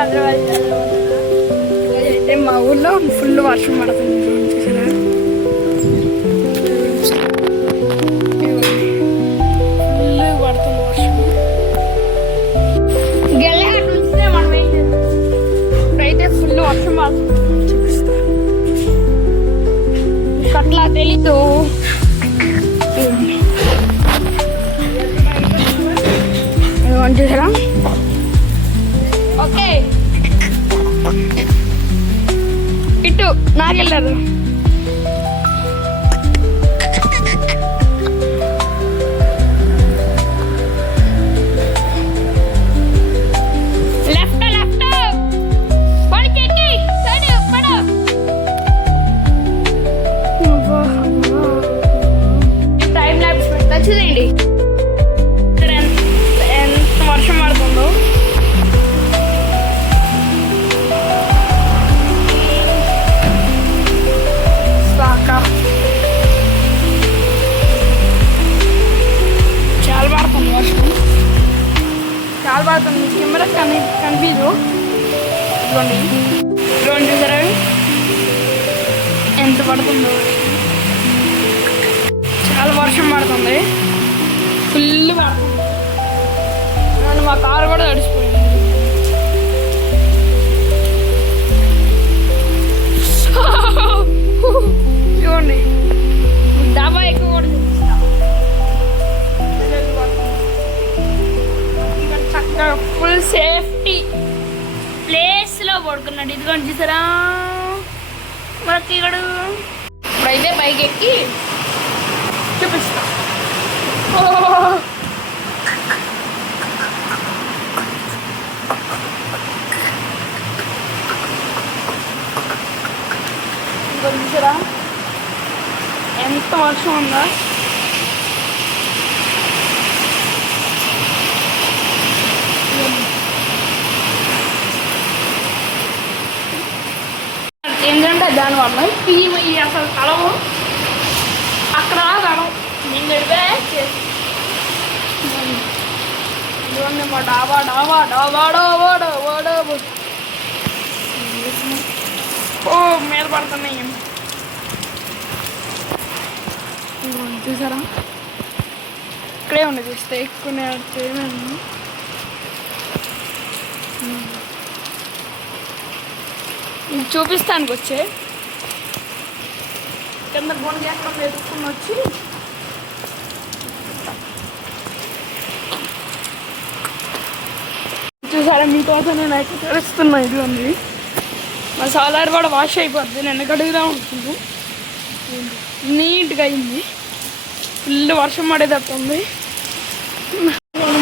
అయితే మా ఊళ్ళో ఫుల్ వర్షం పడుతుంది చూసారా. ఫుల్ పడుతుంది వర్షం. ఇప్పుడైతే ఫుల్ వర్షం పడుతుంది చూపిస్తా. అట్లా తెలీదు. చూసారా. ఓకే ఇటు నాకెళ్ళారు. లెఫ్ట్ లెఫ్ట్ పడికెక్కి సైడ్ పడ. టైం ల్యాబ్స్ పెడతా చూడండి ఎంత వర్షం పడుతుందో. చాలా పడుతుంది వర్షం, చాలా పడుతుంది. కెమెరా కనిపించదు. ఇదిగోండి డ్రోన్ చూసారా ఎంత పడుతుందో. చాలా వర్షం పడుతుంది, ఫుల్ పడుతుంది. మా కారు కూడా తడిసిపోయింది. చూడండి డాబా ఎక్కువ కూడా చూపిస్తా. ఇక్కడ చక్కగా ఫుల్ సేఫ్టీ ప్లేస్లో పడుకున్నాడు. ఇదిగోండి చూసారా మనకి ఇక్కడ. ఇప్పుడైతే బైక్ ఎక్కి చూపిస్తా. చూసారా ఎంత వర్షం ఉందా. ఏంటంటే దానివల్ల ఈ అసలు కలవు అక్కడ కలవు నేను గడిపే చూడండి మా డాబా డాబా డాబా డాబా డాబా డాబా. ఓ మీద పడుతున్నాయి చూసారా. ఇక్కడే ఉండదు చూస్తే ఎక్కువ చూపిస్తానికి వచ్చే కింద బొండ ఎక్కడ వెతుక్కుని వచ్చి చూసారా. మీకోసం నేను అయితే తెలుస్తున్నా. ఇది ఉంది మా సోలార్ కూడా వాష్ అయిపోద్ది. నిన్న గడుగులా ఉంటుంది, నీట్గా అయింది. ఫుల్ వర్షం పడేటట్టుంది.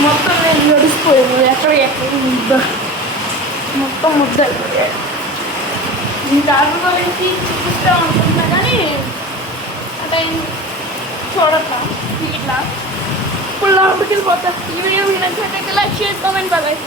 మొత్తం నేను గడిచిపోయాను. ఎక్కడ ముద్ద మొత్తం ముద్ద అయిపోయాయి. దాని గురించి చూపిస్తూ ఉంటున్నా కానీ అంటే చూడట్లా. ఇట్లా ఫుల్ ఆపటికి వెళ్ళిపోతా. ఈ వీడియో నచ్చినట్లయితే లైక్ చేసి కామెంట్ బాయ్.